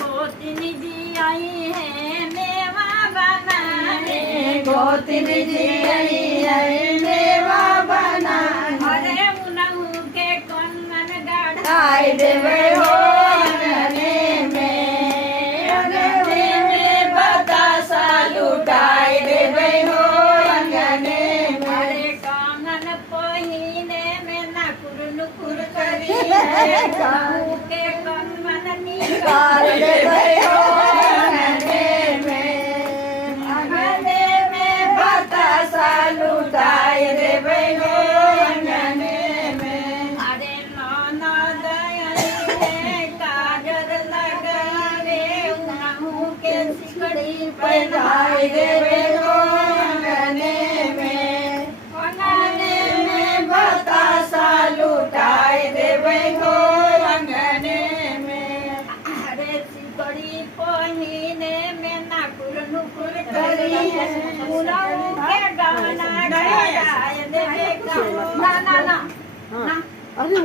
गोतिन जी आई है मेवा बनाने। गोतिन जी आई है मेवा बनाने। अरे उनहु के कंगन गाढ़ाई देवे हो अंगने में। अंगने में बतासा लुटाई देवे हो अंगने में। अरे कंगन पहिने में नकुर नुकुर करी कहू के कंगन निकाल देवे हो अंगने में। अंगने में बतासा लुटाई देवे हो अंगने में। अरे ननद आई काजल लगावे उनहु के सिकड़ी पहनाई देवे हो अंगने में। अंगने में बतासा लुटाई देवे हो अंगने में। अरे सिकड़ी पहिने में नकुर नुकुर करी है। उनहु के गहना गहराय देवे ना ना ना अरे